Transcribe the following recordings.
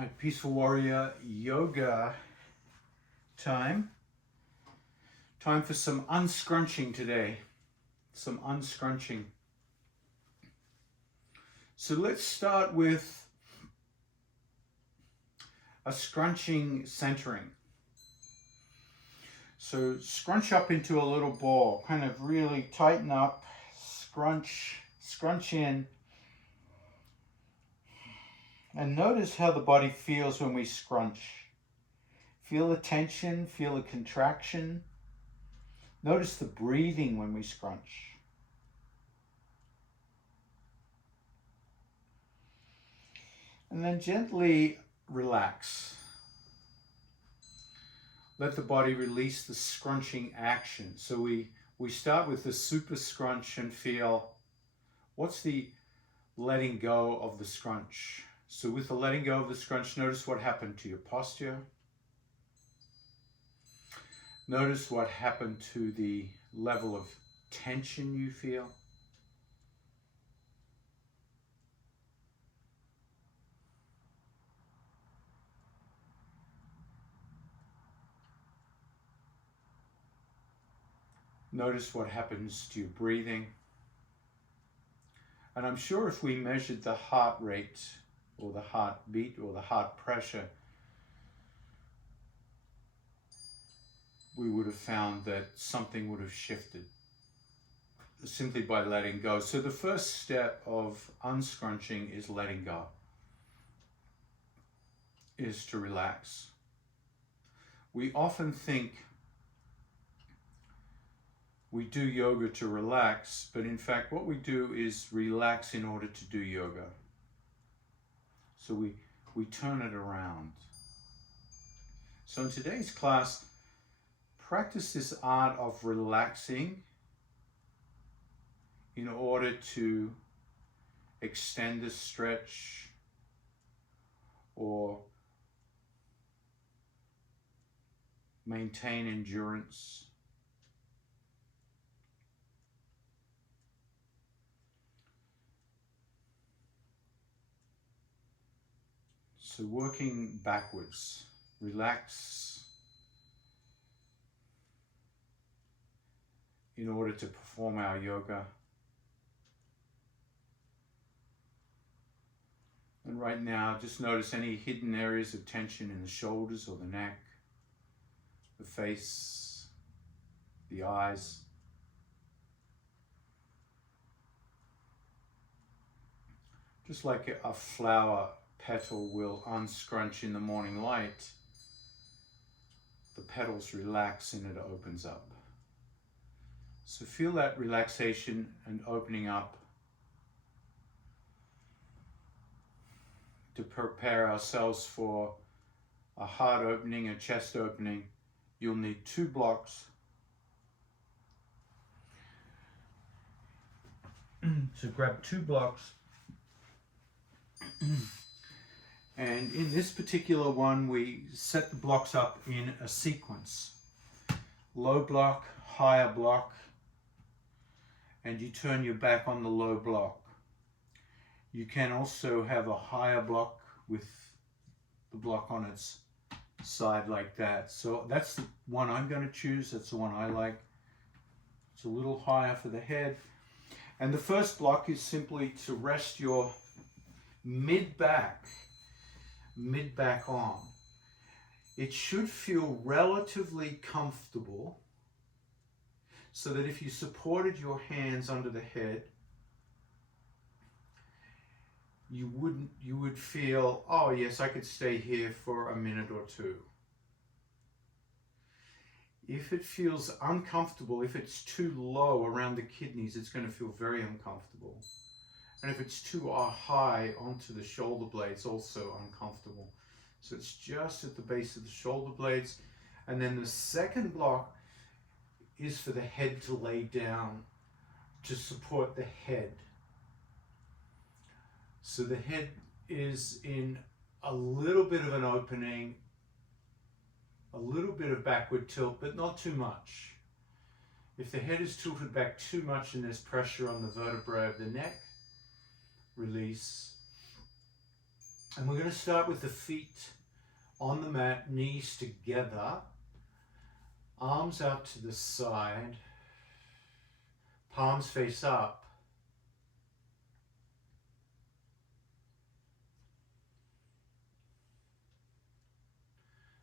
Right, Peaceful Warrior yoga time. Time for some unscrunching today. Some unscrunching. So let's start with a scrunching centering. So scrunch up into a little ball, kind of really tighten up, scrunch in. And notice how the body feels when we scrunch. Feel the tension, feel the contraction. Notice the breathing when we scrunch. And then gently relax. Let the body release the scrunching action. So we start with the super scrunch and feel, what's the letting go of the scrunch? So with the letting go of the scrunch, notice what happened to your posture. Notice what happened to the level of tension you feel. Notice what happens to your breathing. And I'm sure if we measured the heart rate or the heartbeat or the heart pressure, we would have found that something would have shifted simply by letting go. So the first step of unscrunching is letting go, is to relax. We often think we do yoga to relax, but in fact what we do is relax in order to do yoga. So we turn it around. So in today's class, practice this art of relaxing in order to extend the stretch or maintain endurance. So working backwards, relax in order to perform our yoga. And right now, just notice any hidden areas of tension in the shoulders or the neck, the face, the eyes. Just like a flower petal will unscrunch in the morning light, the petals relax and it opens up. So feel that relaxation and opening up to prepare ourselves for a heart opening, a chest opening. You'll need 2 blocks. So grab 2 blocks. And in this particular one, we set the blocks up in a sequence. Low block, higher block, and you turn your back on the low block. You can also have a higher block with the block on its side like that. So that's the one I'm going to choose. That's the one I like. It's a little higher for the head. And the first block is simply to rest your mid-back on. It should feel relatively comfortable so that if you supported your hands under the head, you would feel, oh yes, I could stay here for a minute or 2. If it feels uncomfortable, if it's too low around the kidneys, it's going to feel very uncomfortable. And if it's too high onto the shoulder blades, also uncomfortable. So it's just at the base of the shoulder blades. And then the second block is for the head to lay down to support the head. So the head is in a little bit of an opening, a little bit of backward tilt, but not too much. If the head is tilted back too much and there's pressure on the vertebrae of the neck, release. And we're going to start with the feet on the mat, knees together, arms out to the side, palms face up.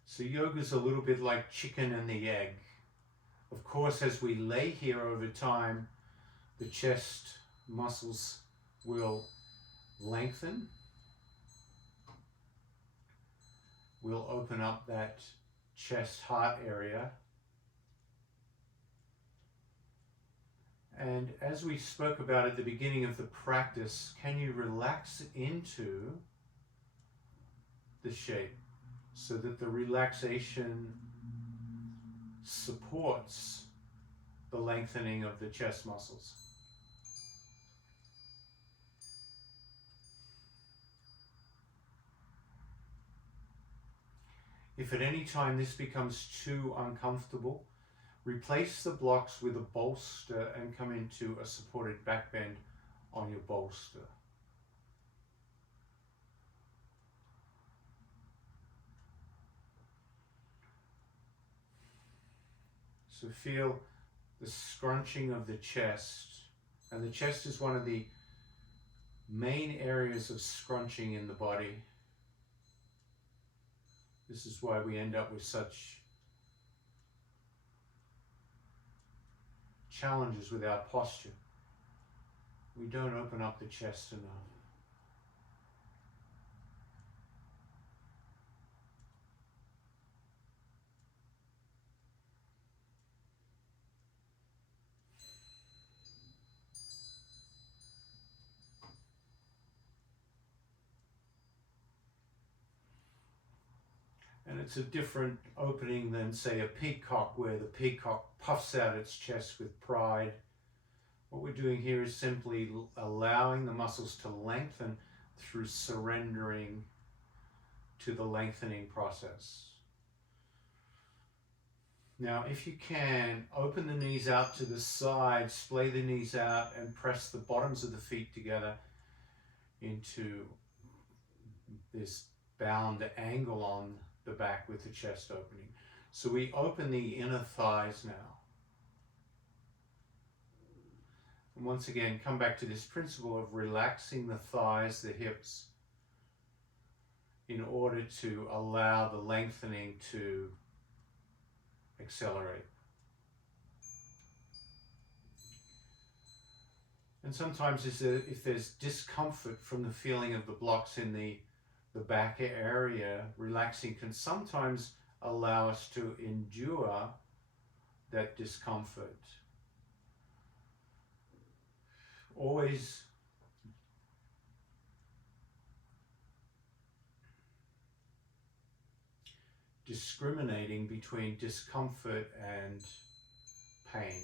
So yoga's a little bit like chicken and the egg. Of course, as we lay here over time, the chest muscles will lengthen. We'll open up that chest heart area. And as we spoke about at the beginning of the practice, can you relax into the shape so that the relaxation supports the lengthening of the chest muscles? If at any time this becomes too uncomfortable, replace the blocks with a bolster and come into a supported back bend on your bolster. So feel the scrunching of the chest, and the chest is one of the main areas of scrunching in the body. This is why we end up with such challenges with our posture. We don't open up the chest enough. And it's a different opening than, say, a peacock, where the peacock puffs out its chest with pride. What we're doing here is simply allowing the muscles to lengthen through surrendering to the lengthening process. Now, if you can, open the knees out to the side, splay the knees out, and press the bottoms of the feet together into this bound angle on the back with the chest opening. So we open the inner thighs now. And once again, come back to this principle of relaxing the thighs, the hips, in order to allow the lengthening to accelerate. And sometimes if there's discomfort from the feeling of the blocks in the back area, relaxing can sometimes allow us to endure that discomfort. Always discriminating between discomfort and pain.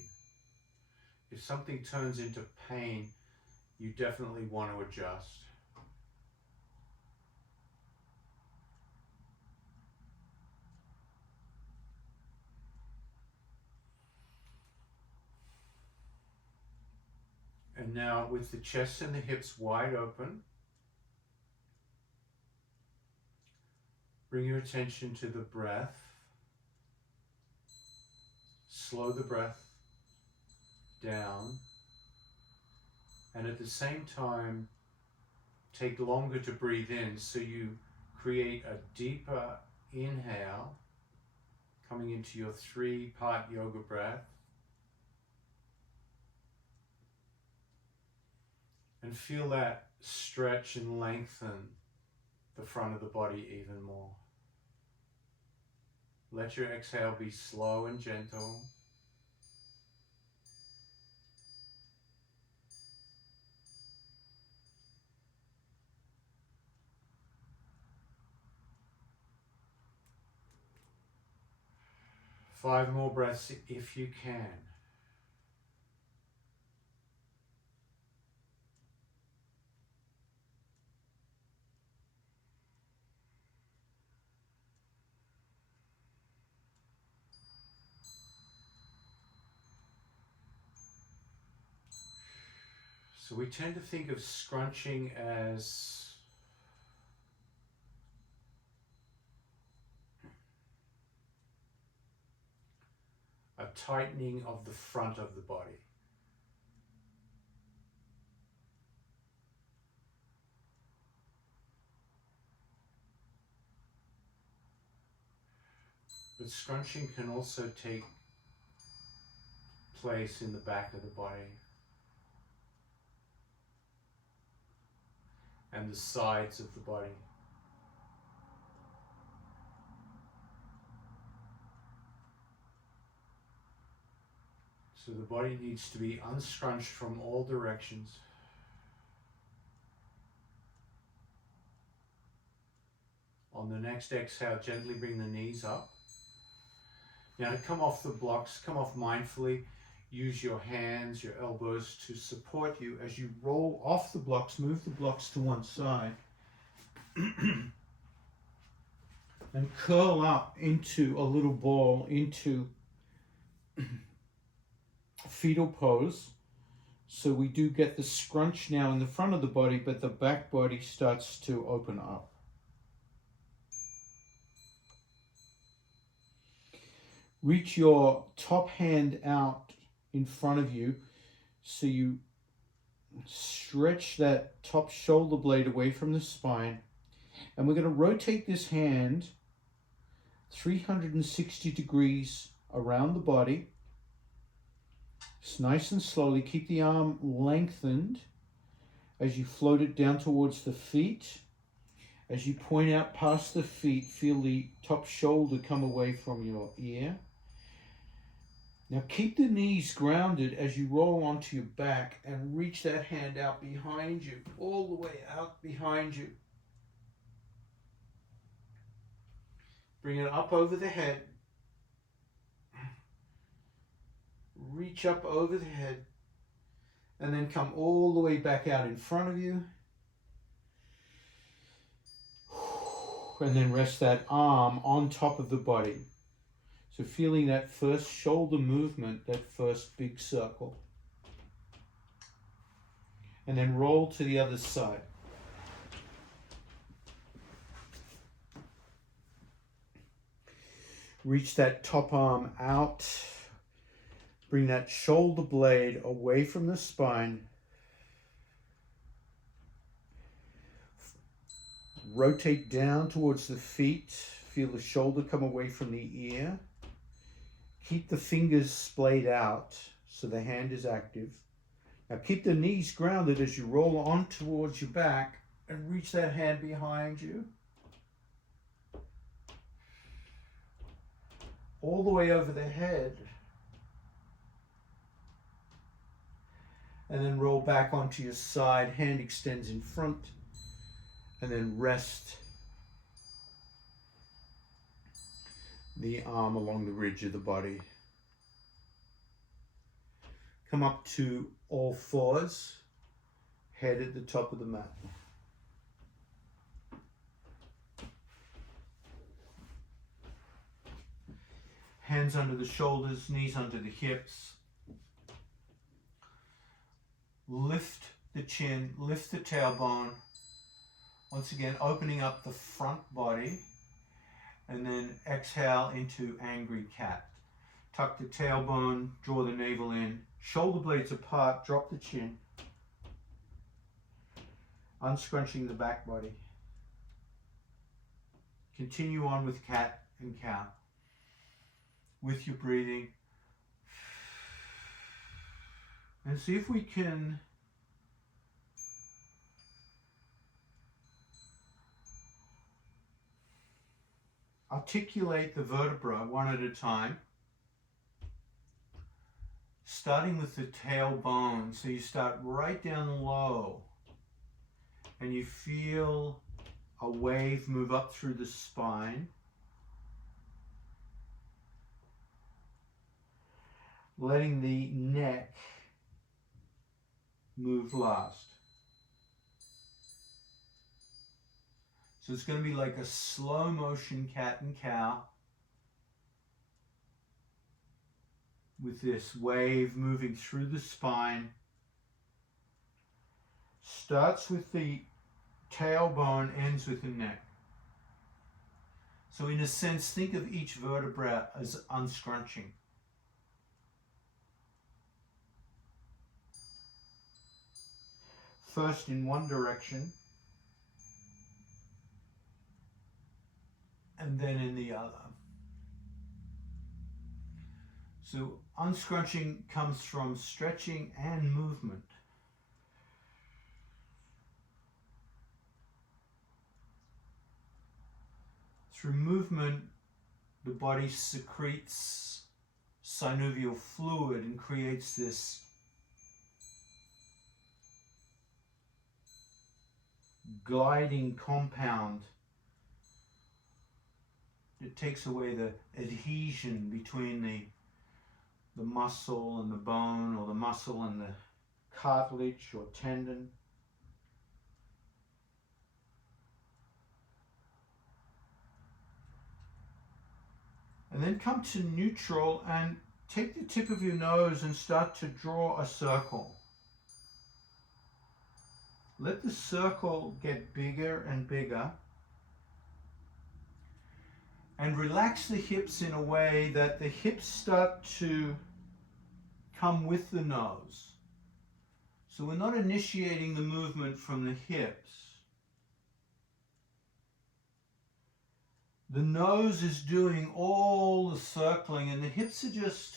If something turns into pain, you definitely want to adjust. And now, with the chest and the hips wide open, bring your attention to the breath. Slow the breath down, and at the same time take longer to breathe in, so you create a deeper inhale coming into your 3-part yoga breath, and feel that stretch and lengthen the front of the body even more. Let your exhale be slow and gentle. Five more breaths if you can. So we tend to think of scrunching as tightening of the front of the body. But scrunching can also take place in the back of the body and the sides of the body. So the body needs to be unscrunched from all directions. On the next exhale, gently bring the knees up. Now to come off the blocks, come off mindfully. Use your hands, your elbows to support you as you roll off the blocks. Move the blocks to one side. And curl up into a little ball, into fetal pose. So we do get the scrunch now in the front of the body, but the back body starts to open up. Reach your top hand out in front of you so you stretch that top shoulder blade away from the spine. And we're going to rotate this hand 360 degrees around the body. Just nice and slowly. Keep the arm lengthened as you float it down towards the feet. As you point out past the feet, feel the top shoulder come away from your ear. Now keep the knees grounded as you roll onto your back and reach that hand out behind you, all the way out behind you. Bring it up over the head. Reach up over the head. And then come all the way back out in front of you. And then rest that arm on top of the body. So feeling that first shoulder movement, that first big circle. And then roll to the other side. Reach that top arm out. Bring that shoulder blade away from the spine. Rotate down towards the feet. Feel the shoulder come away from the ear. Keep the fingers splayed out so the hand is active. Now keep the knees grounded as you roll on towards your back and reach that hand behind you. All the way over the head. And then roll back onto your side, hand extends in front, and then rest the arm along the ridge of the body. Come up to all fours, head at the top of the mat. Hands under the shoulders, knees under the hips. Lift the chin, lift the tailbone. Once again, opening up the front body. And then exhale into angry cat. Tuck the tailbone, draw the navel in. Shoulder blades apart, drop the chin. Unscrunching the back body. Continue on with cat and cow. With your breathing. And see if we can articulate the vertebra one at a time, starting with the tailbone. So you start right down low and you feel a wave move up through the spine. Letting the neck move last. So it's going to be like a slow motion cat and cow with this wave moving through the spine. Starts with the tailbone, ends with the neck. So in a sense, think of each vertebra as unscrunching. first in one direction and then in the other. So unscrunching comes from stretching and movement. Through movement, the body secretes synovial fluid and creates this gliding compound. It takes away the adhesion between the muscle and the bone, or the muscle and the cartilage or tendon. And then come to neutral and take the tip of your nose and start to draw a circle. Let the circle get bigger and bigger. And relax the hips in a way that the hips start to come with the nose. So we're not initiating the movement from the hips. The nose is doing all the circling and the hips are just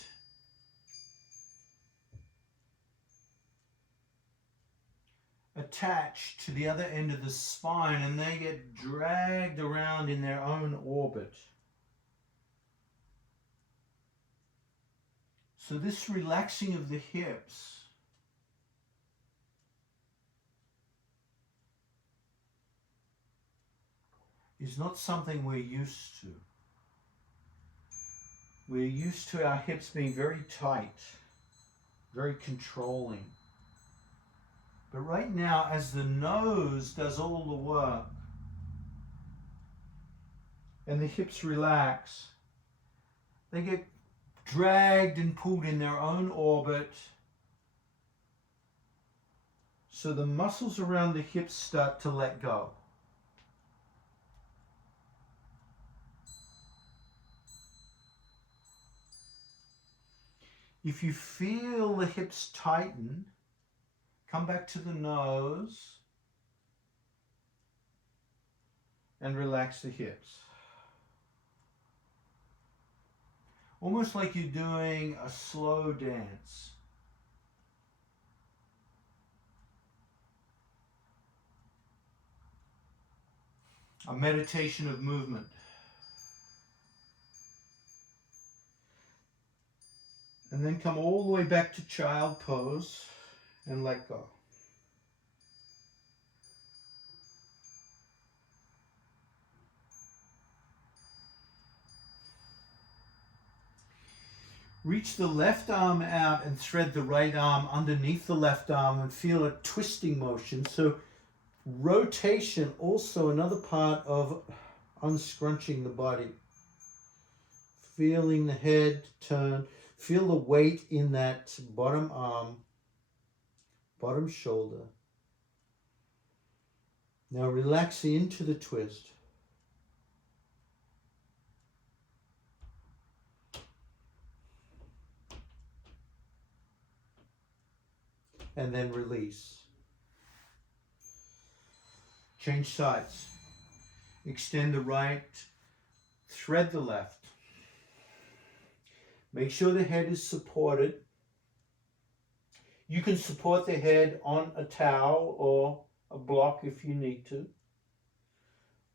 attached to the other end of the spine, and they get dragged around in their own orbit. So this relaxing of the hips is not something we're used to. We're used to our hips being very tight, very controlling. But right now, as the nose does all the work and the hips relax, they get dragged and pulled in their own orbit. So the muscles around the hips start to let go. If you feel the hips tighten, come back to the nose and relax the hips. Almost like you're doing a slow dance. A meditation of movement. And then come all the way back to child pose and let go. Reach the left arm out and thread the right arm underneath the left arm and feel a twisting motion. So rotation, also another part of unscrunching the body. Feeling the head turn. Feel the weight in that bottom arm, bottom shoulder. Now relax into the twist. And then release. Change sides. Extend the right, thread the left. Make sure the head is supported. You can support the head on a towel or a block if you need to.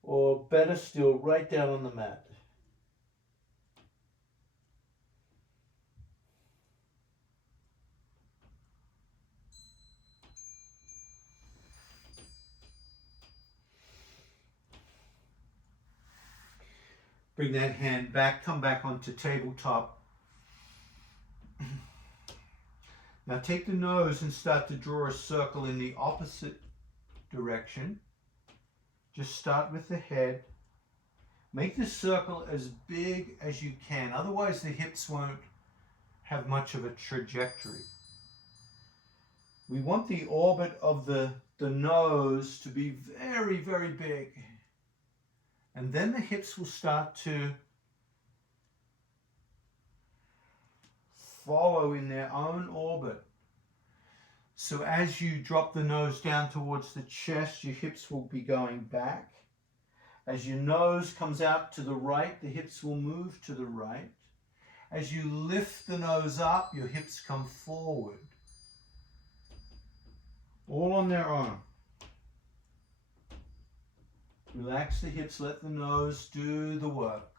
Or better still, right down on the mat. Bring that hand back, come back onto tabletop. Now take the nose and start to draw a circle in the opposite direction. Just start with the head. Make the circle as big as you can, otherwise the hips won't have much of a trajectory. We want the orbit of the nose to be very, very big. And then the hips will start to follow in their own orbit. So as you drop the nose down towards the chest, your hips will be going back. As your nose comes out to the right, the hips will move to the right. As you lift the nose up, your hips come forward. All on their own. Relax the hips, let the nose do the work.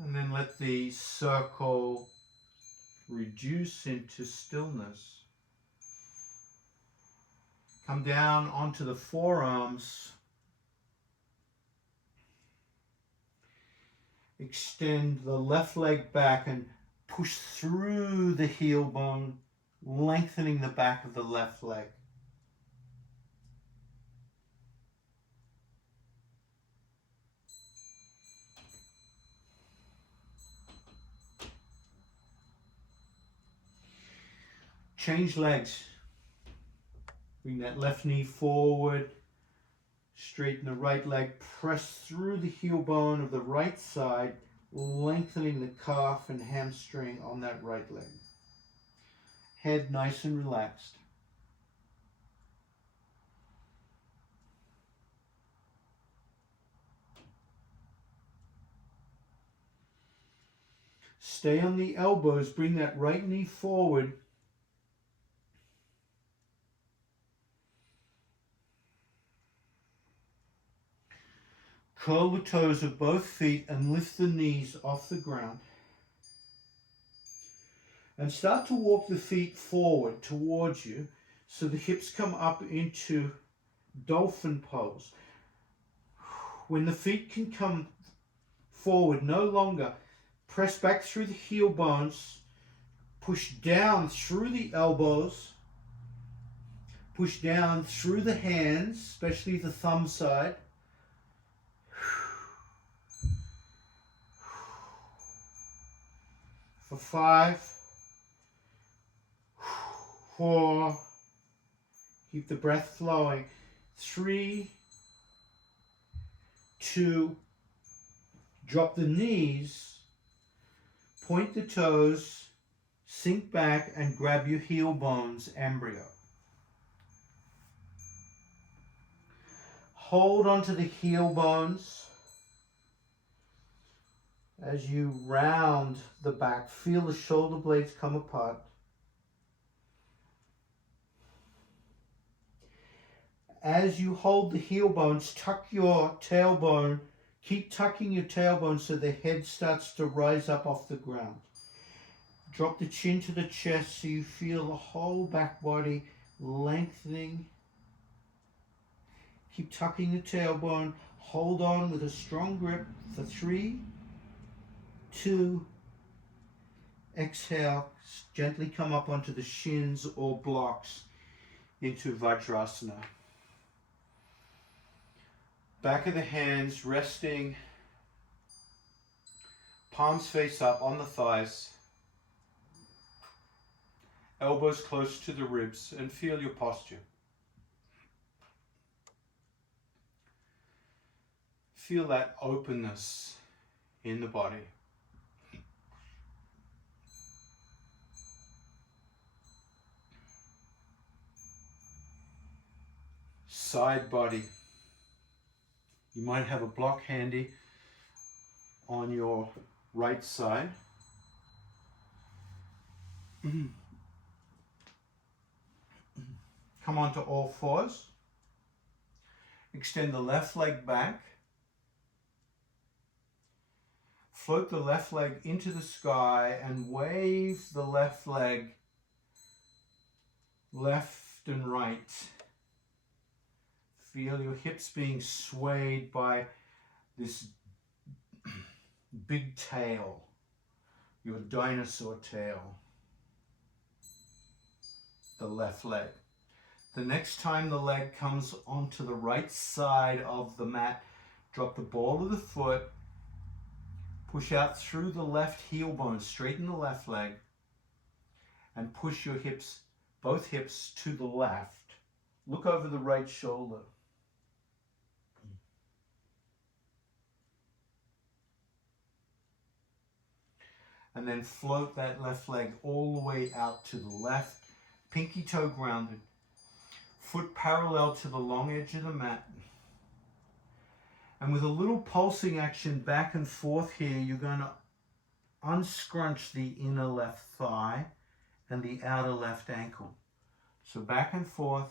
And then let the circle reduce into stillness. Come down onto the forearms. Extend the left leg back and push through the heel bone, lengthening the back of the left leg. Change legs. Bring that left knee forward. Straighten the right leg. Press through the heel bone of the right side, lengthening the calf and hamstring on that right leg. Head nice and relaxed. Stay on the elbows. Bring that right knee forward. Curl the toes of both feet and lift the knees off the ground. And start to walk the feet forward towards you so the hips come up into dolphin pose. When the feet can come forward no longer, press back through the heel bones, push down through the elbows, push down through the hands, especially the thumb side. For 5, 4, keep the breath flowing. 3, 2, drop the knees, point the toes, sink back and grab your heel bones, embryo. Hold onto the heel bones. As you round the back, feel the shoulder blades come apart. As you hold the heel bones, tuck your tailbone. Keep tucking your tailbone so the head starts to rise up off the ground. Drop the chin to the chest so you feel the whole back body lengthening. Keep tucking the tailbone. Hold on with a strong grip for 3, 2, exhale, gently come up onto the shins or blocks into Vajrasana. Back of the hands resting, palms face up on the thighs, elbows close to the ribs, and feel your posture. Feel that openness in the body. Side body. You might have a block handy on your right side. Come onto all fours. Extend the left leg back. Float the left leg into the sky and wave the left leg left and right. Feel your hips being swayed by this big tail. your dinosaur tail, the left leg. The next time the leg comes onto the right side of the mat, drop the ball of the foot, push out through the left heel bone, straighten the left leg, and push your hips, both hips to the left. Look over the right shoulder. And then float that left leg all the way out to the left, pinky toe grounded, foot parallel to the long edge of the mat. And with a little pulsing action back and forth here, you're going to unscrunch the inner left thigh and the outer left ankle. So back and forth.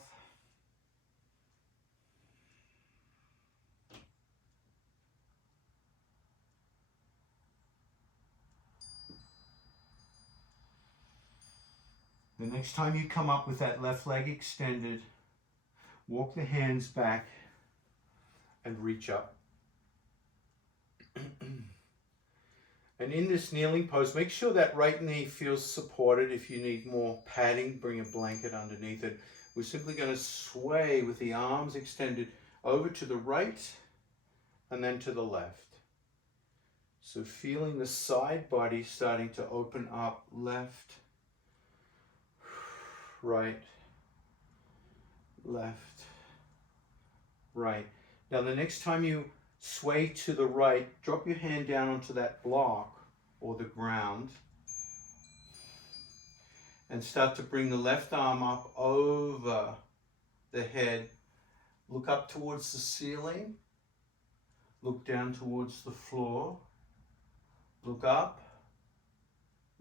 The next time you come up with that left leg extended, walk the hands back and reach up. And in this kneeling pose, make sure that right knee feels supported. If you need more padding, bring a blanket underneath it. We're simply going to sway with the arms extended over to the right and then to the left. So feeling the side body starting to open up, left, right, left, right. Now the next time you sway to the right, drop your hand down onto that block or the ground and start to bring the left arm up over the head. Look up towards the ceiling, look down towards the floor, look up,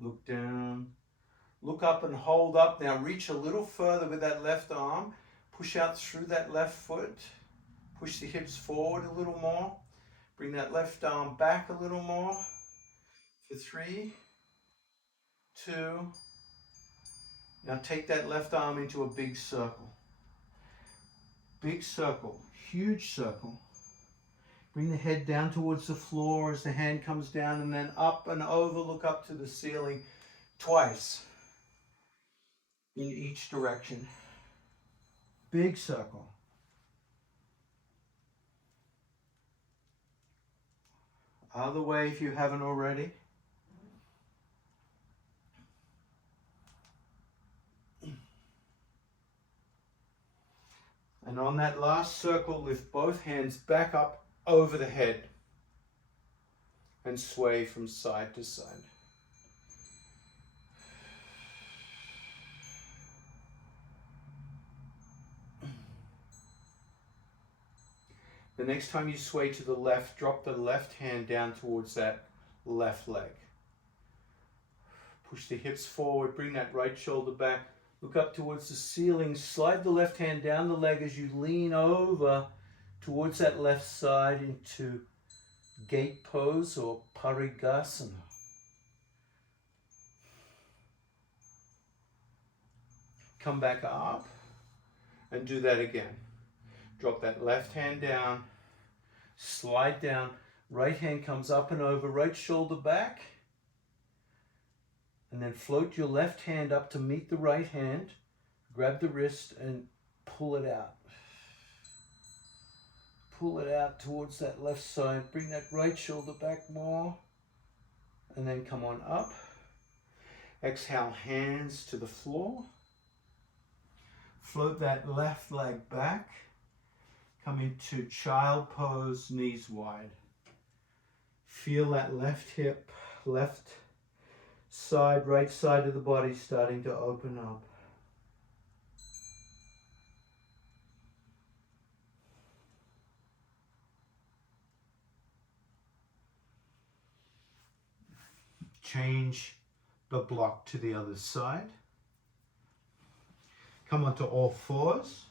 look down, look up and hold up. Now reach a little further with that left arm, push out through that left foot. Push the hips forward a little more. Bring that left arm back a little more. For 3, 2. Now take that left arm into a big circle. Big circle, huge circle. Bring the head down towards the floor as the hand comes down, and then up and over, look up to the ceiling twice in each direction. Big circle. Other way if you haven't already. And on that last circle, lift both hands back up over the head and sway from side to side. The next time you sway to the left, drop the left hand down towards that left leg. Push the hips forward, bring that right shoulder back, look up towards the ceiling, slide the left hand down the leg as you lean over towards that left side into gate pose or parigasana. Come back up and do that again. Drop that left hand down, slide down, right hand comes up and over, right shoulder back, and then float your left hand up to meet the right hand, grab the wrist and pull it out. Pull it out towards that left side, bring that right shoulder back more, and then come on up. Exhale, hands to the floor. Float that left leg back. Come into child pose, knees wide. Feel that left hip, left side, right side of the body starting to open up. Change the block to the other side. Come onto all fours.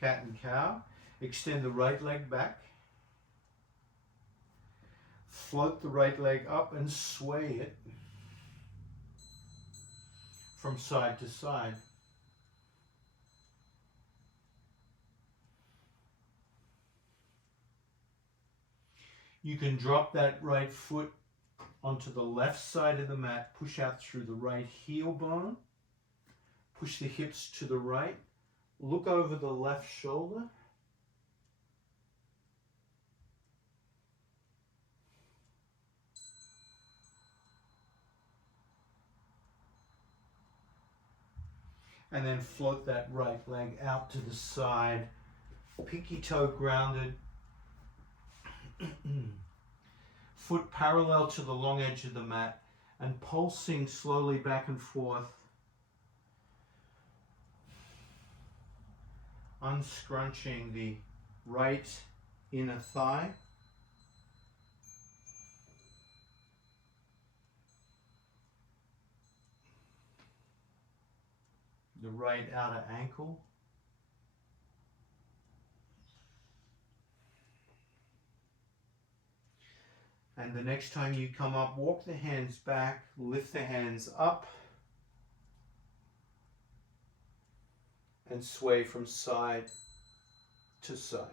Cat and cow. Extend the right leg back. Float the right leg up and sway it from side to side. You can drop that right foot onto the left side of the mat, push out through the right heel bone, push the hips to the right, look over the left shoulder, and then float that right leg out to the side, pinky toe grounded, foot parallel to the long edge of the mat, and pulsing slowly back and forth, unscrunching the right inner thigh, the right outer ankle, and the next time you come up, walk the hands back, lift the hands up, and sway from side to side.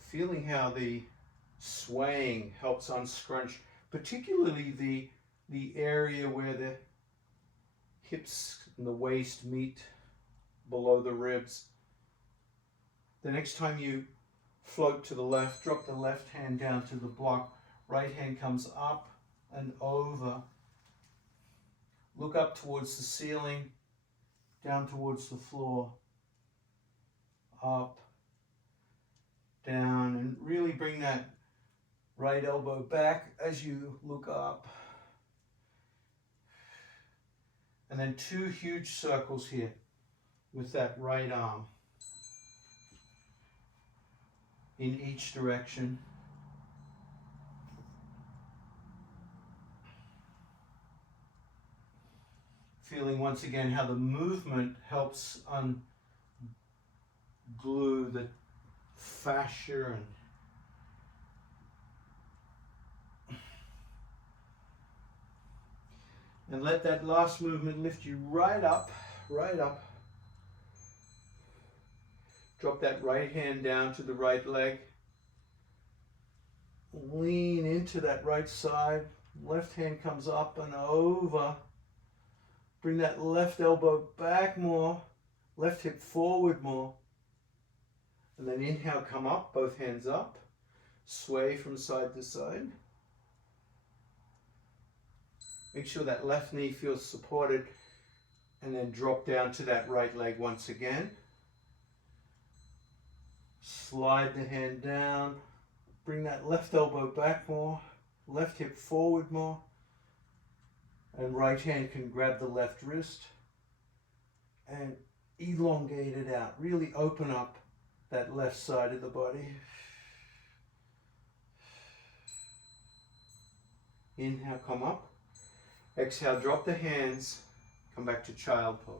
Feeling how the swaying helps unscrunch, particularly the area where the hips and the waist meet below the ribs. The next time you float to the left, drop the left hand down to the block, right hand comes up and over. Look up towards the ceiling, down towards the floor, up, down, and really bring that right elbow back as you look up. And then 2 huge circles here with that right arm in each direction. Feeling once again how the movement helps unglue the fascia and let that last movement lift you right up, right up. Drop that right hand down to the right leg. Lean into that right side. Left hand comes up and over. Bring that left elbow back more. Left hip forward more. And then inhale, come up, both hands up. Sway from side to side. Make sure that left knee feels supported. And then drop down to that right leg once again. Slide the hand down. Bring that left elbow back more. Left hip forward more. And right hand can grab the left wrist. And elongate it out. Really open up that left side of the body. Inhale, come up. Exhale, drop the hands. Come back to child pose.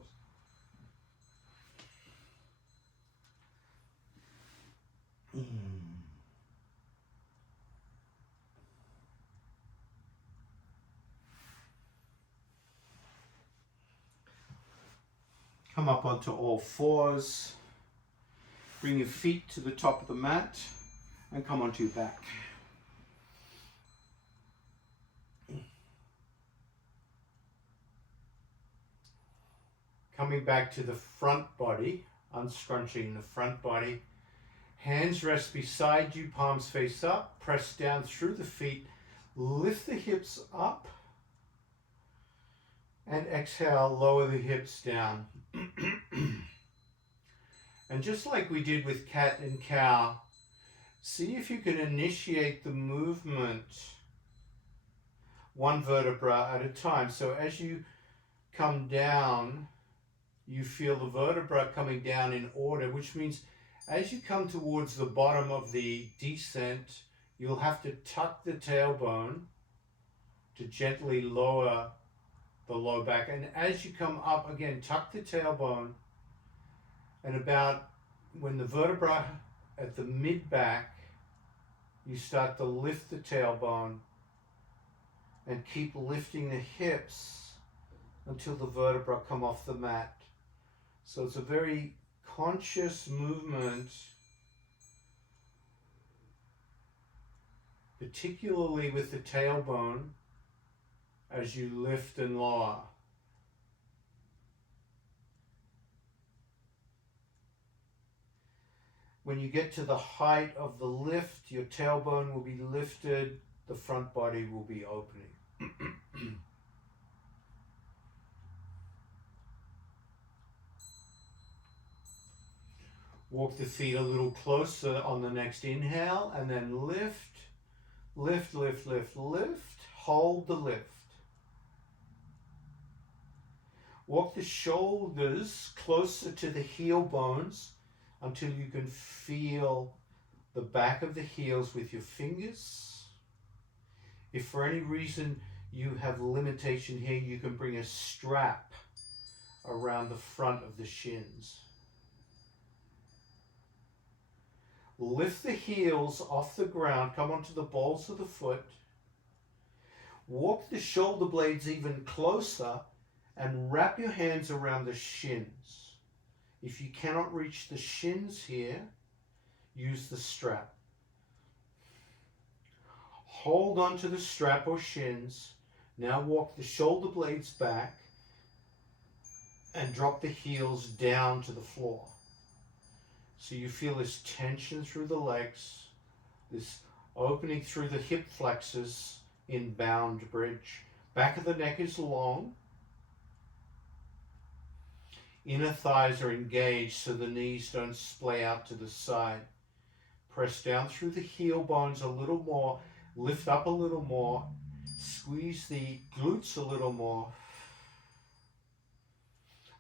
Come up onto all fours. Bring your feet to the top of the mat and come onto your back. Coming back to the front body, unscrunching the front body. Hands rest beside you, palms face up, press down through the feet, lift the hips up, and exhale, lower the hips down. And just like we did with cat and cow, see if you can initiate the movement one vertebra at a time. So as you come down, you feel the vertebra coming down in order, which means as you come towards the bottom of the descent, you'll have to tuck the tailbone to gently lower the low back. And as you come up again, tuck the tailbone, and about when the vertebra at the mid back, you start to lift the tailbone and keep lifting the hips until the vertebra come off the mat. So it's a very conscious movement, particularly with the tailbone as you lift and lower. When you get to the height of the lift, your tailbone will be lifted, the front body will be opening. Walk the feet a little closer on the next inhale, and then lift, lift, lift, lift, lift. Hold the lift. Walk the shoulders closer to the heel bones until you can feel the back of the heels with your fingers. If for any reason you have limitation here, you can bring a strap around the front of the shins. Lift the heels off the ground, come onto the balls of the foot. Walk the shoulder blades even closer and wrap your hands around the shins. If you cannot reach the shins here, use the strap. Hold on to the strap or shins. Now walk the shoulder blades back and drop the heels down to the floor. So you feel this tension through the legs, this opening through the hip flexors in bound bridge. Back of the neck is long. Inner thighs are engaged so the knees don't splay out to the side. Press down through the heel bones a little more. Lift up a little more. Squeeze the glutes a little more.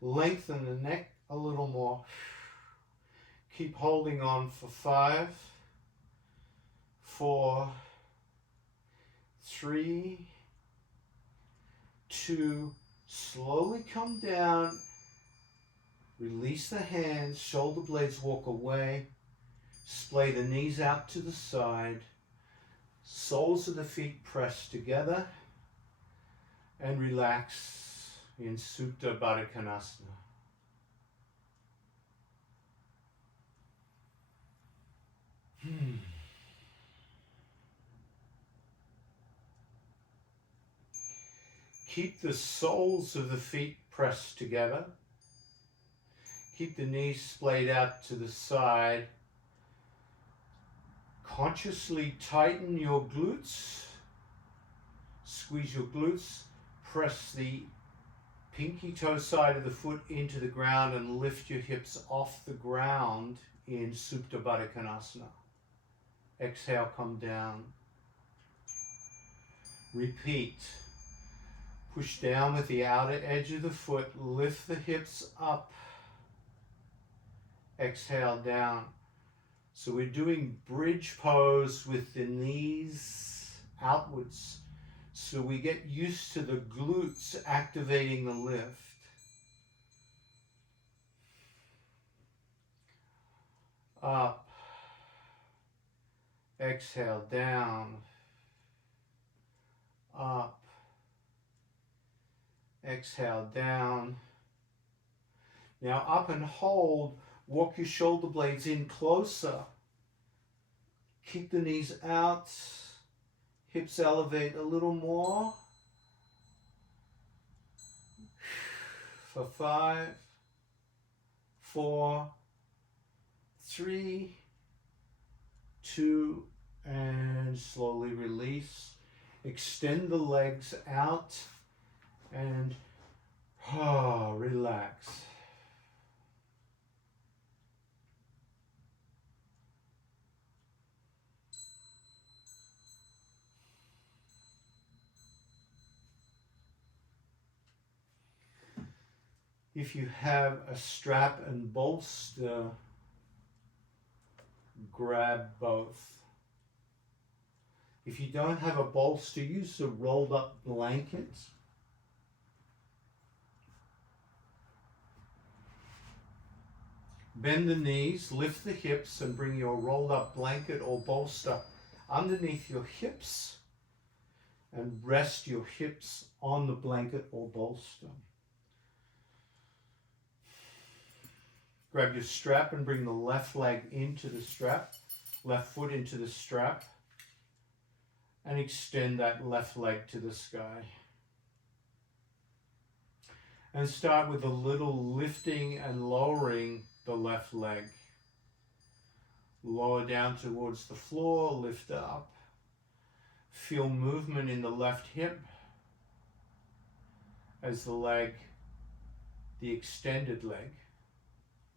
Lengthen the neck a little more. Keep holding on for 5, 4, 3, 2. Slowly come down. Release the hands, shoulder blades walk away. Splay the knees out to the side. Soles of the feet press together. And relax in Supta Baddha Konasana. Keep the soles of the feet pressed together. Keep the knees splayed out to the side. Consciously tighten your glutes. Squeeze your glutes. Press the pinky toe side of the foot into the ground and lift your hips off the ground in Supta Baddha Konasana. Exhale, come down. Repeat. Push down with the outer edge of the foot. Lift the hips up. Exhale, down. So we're doing bridge pose with the knees outwards. So we get used to the glutes activating the lift. Up. Exhale, down. Up. Exhale, down. Now up and hold. Walk your shoulder blades in closer. Keep the knees out. Hips elevate a little more. For 5, 4, 3, 2, and slowly release. Extend the legs out and relax. If you have a strap and bolster, grab both. If you don't have a bolster, use a rolled up blanket. Bend the knees, lift the hips, and bring your rolled up blanket or bolster underneath your hips and rest your hips on the blanket or bolster. Grab your strap and bring the left leg into the strap, left foot into the strap, and extend that left leg to the sky. And start with a little lifting and lowering the left leg. Lower down towards the floor, lift up. Feel movement in the left hip as the leg, the extended leg,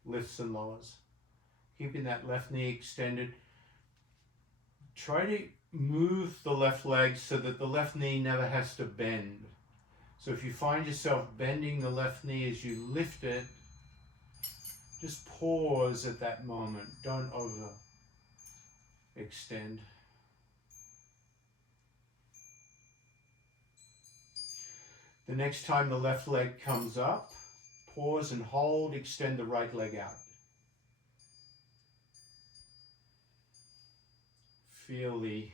lifts and lowers. Keeping that left knee extended. Try to move the left leg so that the left knee never has to bend. So if you find yourself bending the left knee as you lift it, just pause at that moment. Don't overextend. The next time the left leg comes up, pause and hold, extend the right leg out. Feel the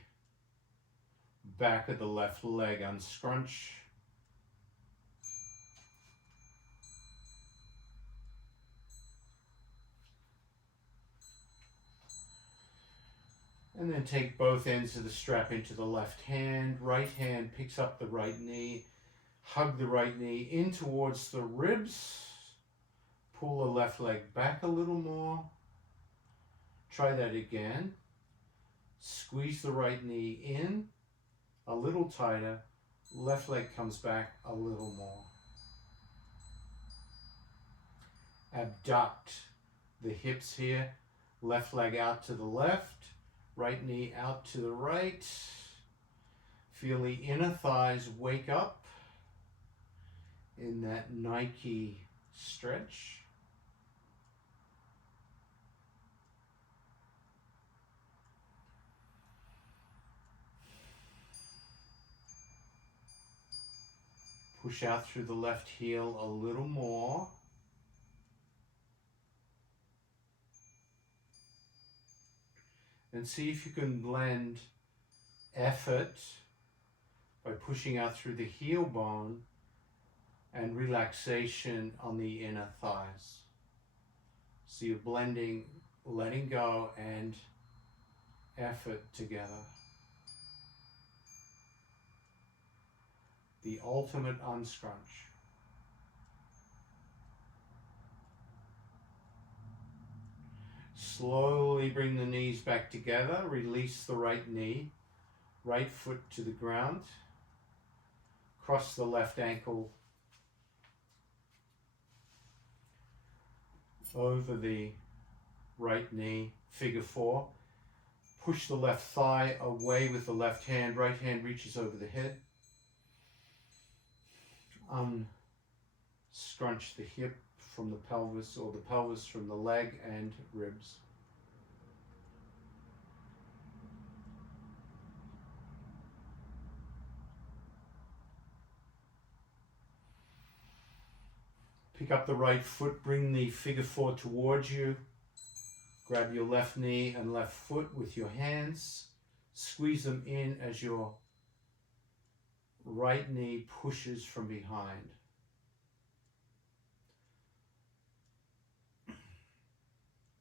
back of the left leg unscrunch. And then take both ends of the strap into the left hand. Right hand picks up the right knee. Hug the right knee in towards the ribs. Pull the left leg back a little more. Try that again. Squeeze the right knee in a little tighter. Left leg comes back a little more. Abduct the hips here. Left leg out to the left. Right knee out to the right. Feel the inner thighs wake up in that Nike stretch. Push out through the left heel a little more. And see if you can blend effort by pushing out through the heel bone and relaxation on the inner thighs. So you're blending letting go and effort together. The ultimate unscrunch. Slowly bring the knees back together. Release the right knee. Right foot to the ground. Cross the left ankle over the right knee. Figure 4. Push the left thigh away with the left hand. Right hand reaches over the head. Unscrunch the hip from the pelvis, or the pelvis from the leg and ribs. Pick up the right foot, bring the figure 4 towards you. Grab your left knee and left foot with your hands. Squeeze them in as your right knee pushes from behind.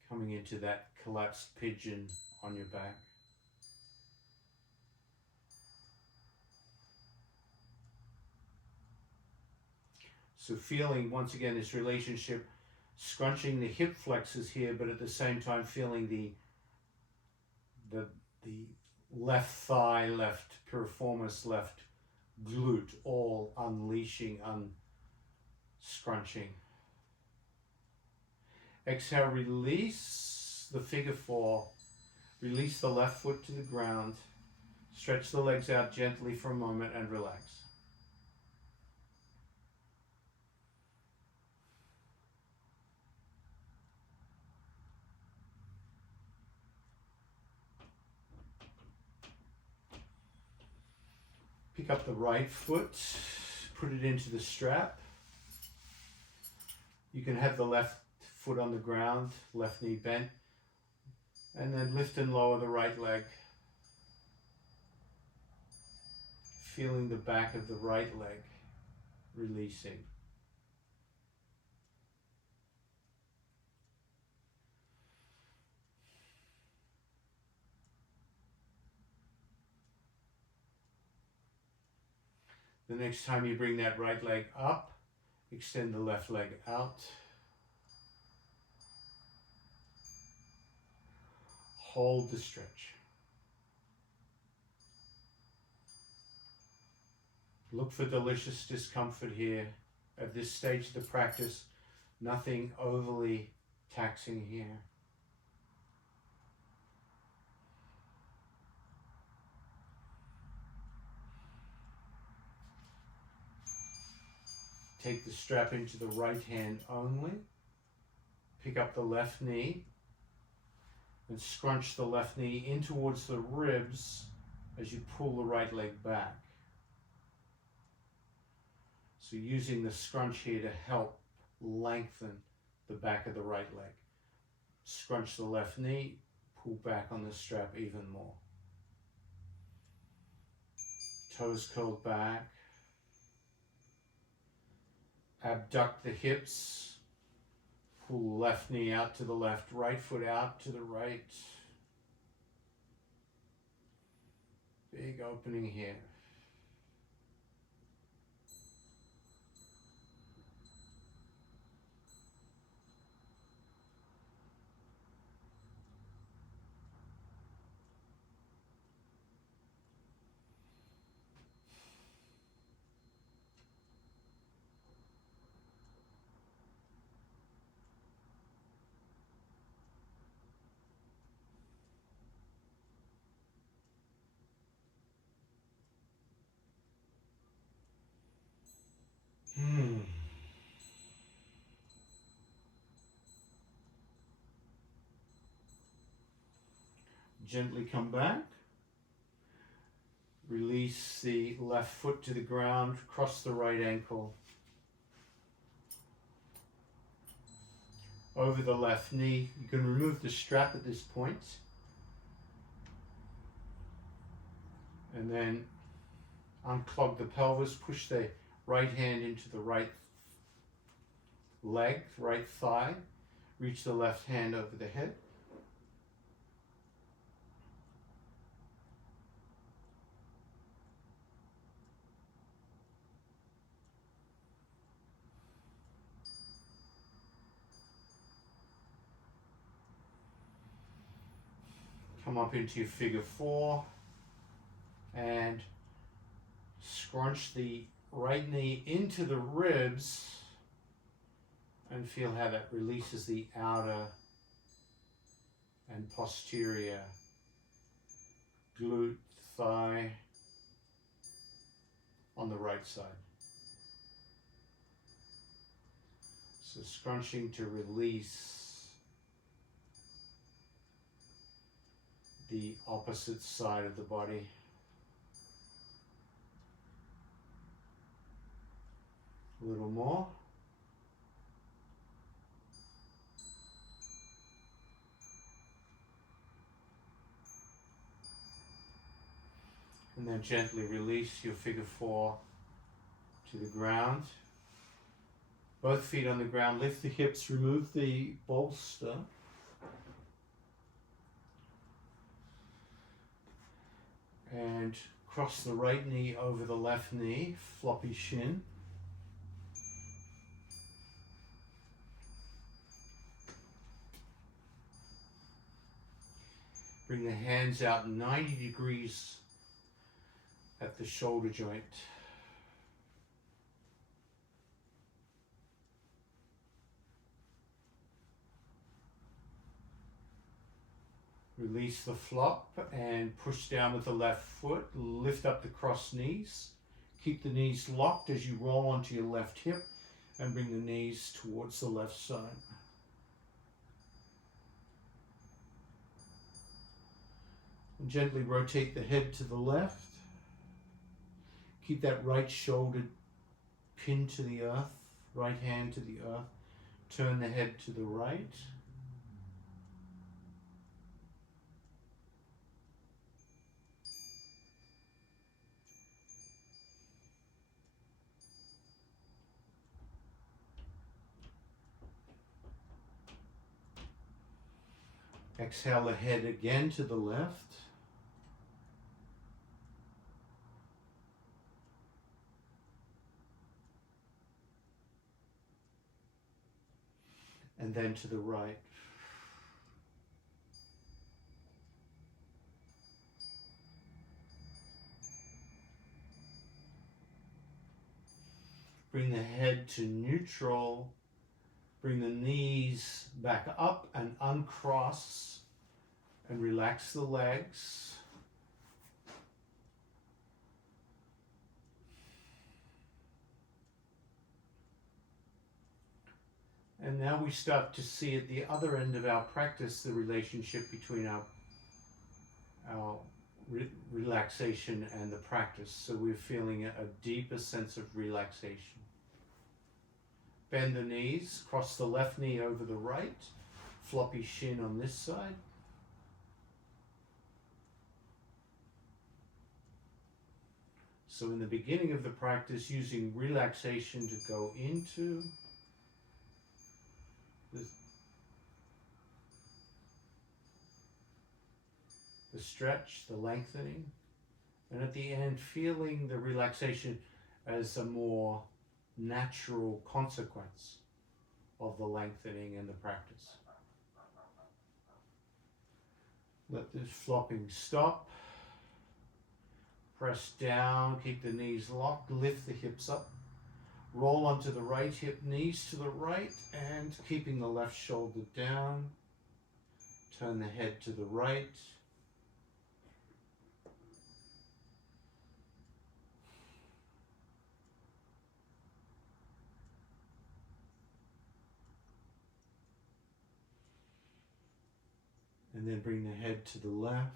Coming into that collapsed pigeon on your back. So feeling, once again, this relationship, scrunching the hip flexors here, but at the same time feeling the left thigh, left piriformis, left glute, all unleashing, unscrunching. Exhale, release the figure 4. Release the left foot to the ground. Stretch the legs out gently for a moment and relax. Pick up the right foot, put it into the strap. You can have the left foot on the ground, left knee bent, and then lift and lower the right leg. Feeling the back of the right leg releasing. The next time you bring that right leg up, extend the left leg out. Hold the stretch. Look for delicious discomfort here. At this stage of the practice, nothing overly taxing here. Take the strap into the right hand only. Pick up the left knee and scrunch the left knee in towards the ribs as you pull the right leg back. So using the scrunch here to help lengthen the back of the right leg. Scrunch the left knee, pull back on the strap even more. Toes curled back. Abduct the hips. Pull left knee out to the left, right foot out to the right. Big opening here. Gently come back. Release the left foot to the ground, cross the right ankle. Over the left knee. You can remove the strap at this point. And then unclog the pelvis, push the right hand into the right leg, right thigh. Reach the left hand over the head. Come up into your figure four and scrunch the right knee into the ribs and feel how that releases the outer and posterior glute, thigh on the right side. So scrunching to release the opposite side of the body. A little more. And then gently release your figure four to the ground. Both feet on the ground. Lift the hips, remove the bolster. And cross the right knee over the left knee, floppy shin. Bring the hands out 90 degrees at the shoulder joint. Release the flop and push down with the left foot. Lift up the crossed knees. Keep the knees locked as you roll onto your left hip and bring the knees towards the left side. And gently rotate the head to the left. Keep that right shoulder pinned to the earth, right hand to the earth. Turn the head to the right. Exhale the head again to the left. and then to the right. Bring the head to neutral. Bring the knees back up and uncross and relax the legs. And now we start to see at the other end of our practice the relationship between our relaxation and the practice. So we're feeling a deeper sense of relaxation. Bend the knees, cross the left knee over the right, floppy shin on this side. So in the beginning of the practice, using relaxation to go into the stretch, the lengthening, and at the end, feeling the relaxation as a more natural consequence of the lengthening and the practice. Let this flopping stop. Press down, keep the knees locked, lift the hips up. Roll onto the right hip, knees to the right, and keeping the left shoulder down. Turn the head to the right. And then bring the head to the left.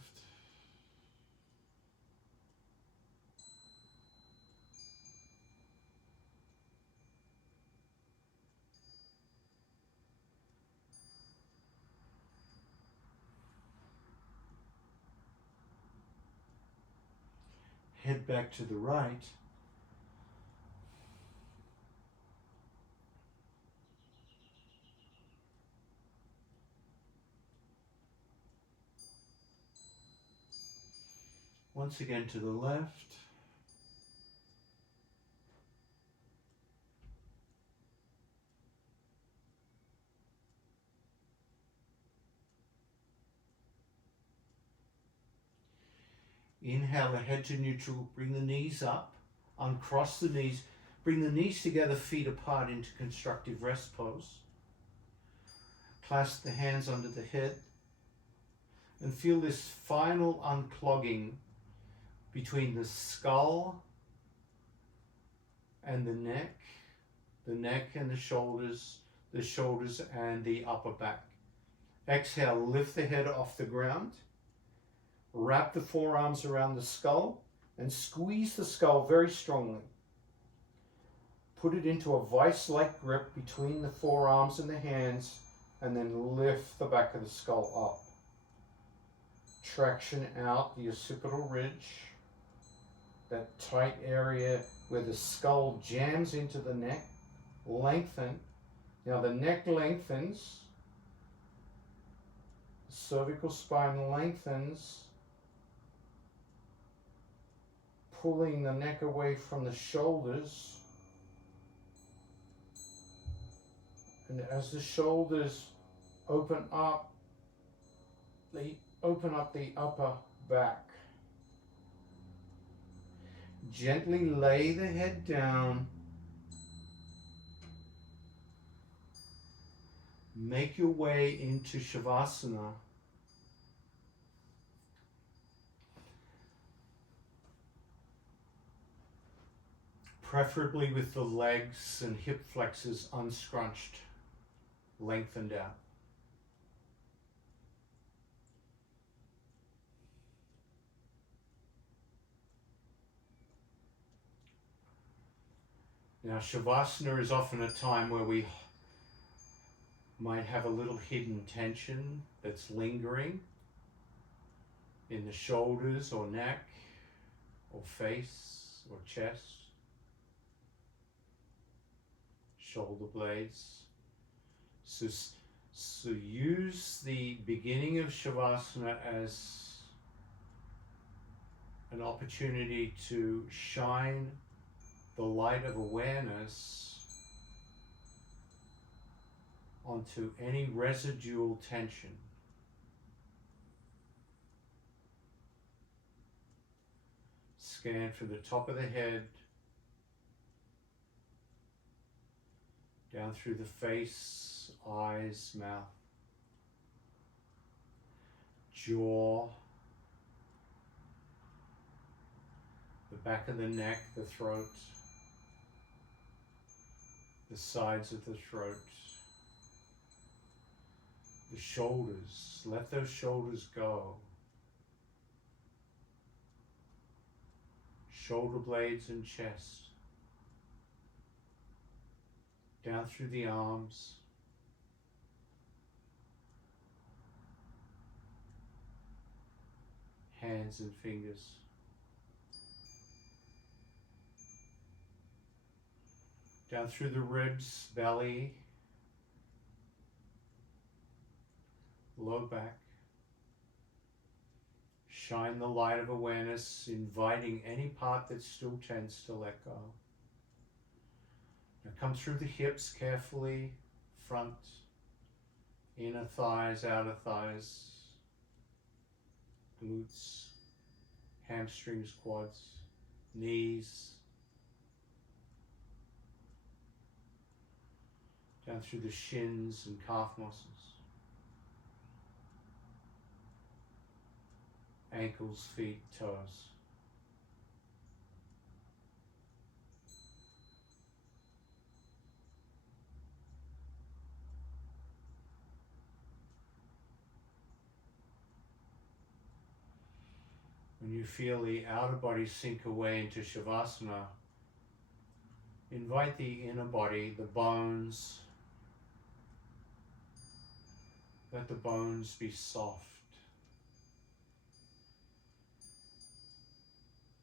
Head back to the right. Once again to the left. Inhale the head to neutral, bring the knees up, uncross the knees, bring the knees together, feet apart into constructive rest pose. Clasp the hands under the head and feel this final unclogging between the skull and the neck and the shoulders and the upper back. Exhale, lift the head off the ground. Wrap the forearms around the skull and squeeze the skull very strongly. Put it into a vice-like grip between the forearms and the hands, and then lift the back of the skull up. Traction out the occipital ridge, that tight area where the skull jams into the neck. Lengthen. Now the neck lengthens, the cervical spine lengthens, pulling the neck away from the shoulders. And as the shoulders open up, they open up the upper back. Gently lay the head down. Make your way into Shavasana. Preferably with the legs and hip flexors unscrunched, lengthened out. Now, Shavasana is often a time where we might have a little hidden tension that's lingering in the shoulders or neck or face or chest. Shoulder blades. So use the beginning of Shavasana as an opportunity to shine the light of awareness onto any residual tension. Scan from the top of the head down through the face, eyes, mouth, jaw, the back of the neck, the throat, the sides of the throat, the shoulders. Let those shoulders go. Shoulder blades and chest. Down through the arms. Hands and fingers. Down through the ribs, belly, low back. Shine the light of awareness, inviting any part that's still tense to let go. Now come through the hips carefully, front, inner thighs, outer thighs, glutes, hamstrings, quads, knees, down through the shins and calf muscles, ankles, feet, toes. When you feel the outer body sink away into Shavasana, invite the inner body, the bones, let the bones be soft.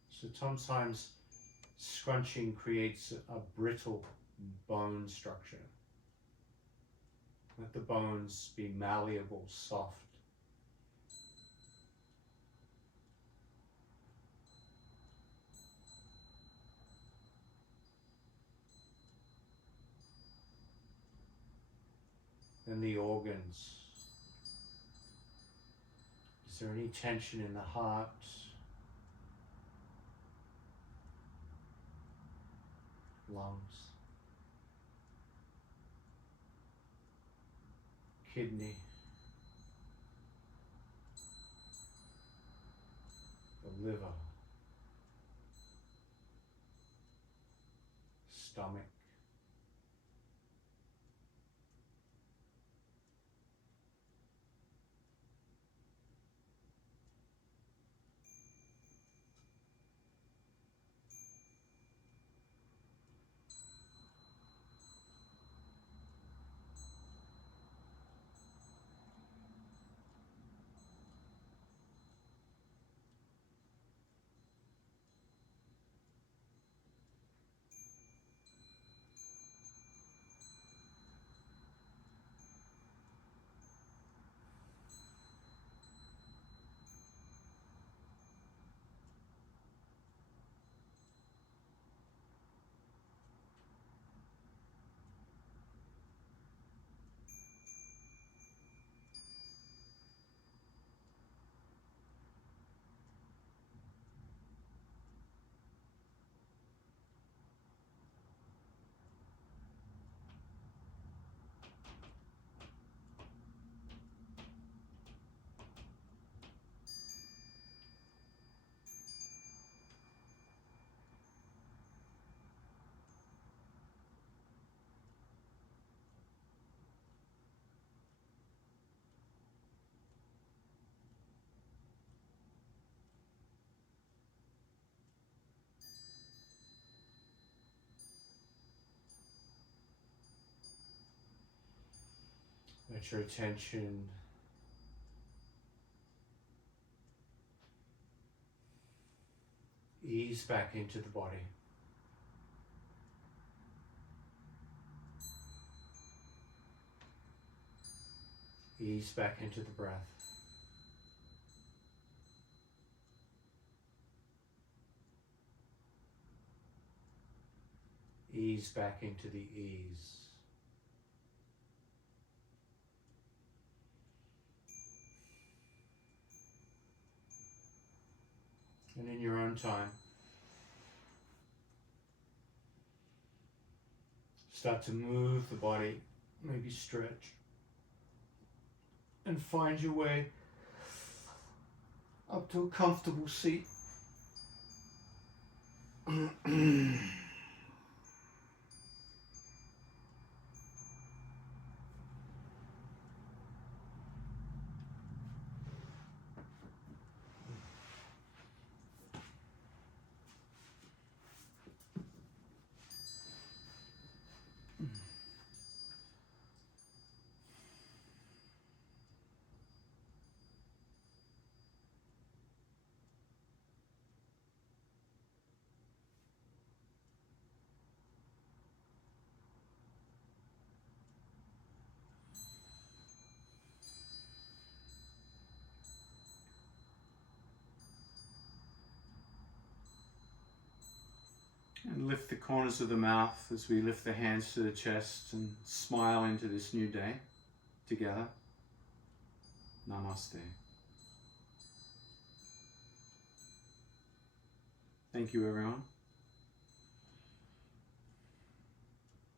So sometimes scrunching creates a brittle bone structure. Let the bones be malleable, soft. Then the organs. Is there any tension in the heart? Lungs? Kidney? The liver? Stomach? Let your attention ease back into the body. Ease back into the breath. Ease back into the ease. And in your own time, start to move the body, maybe stretch, and find your way up to a comfortable seat. And lift the corners of the mouth as we lift the hands to the chest and smile into this new day together. Namaste. Thank you, everyone.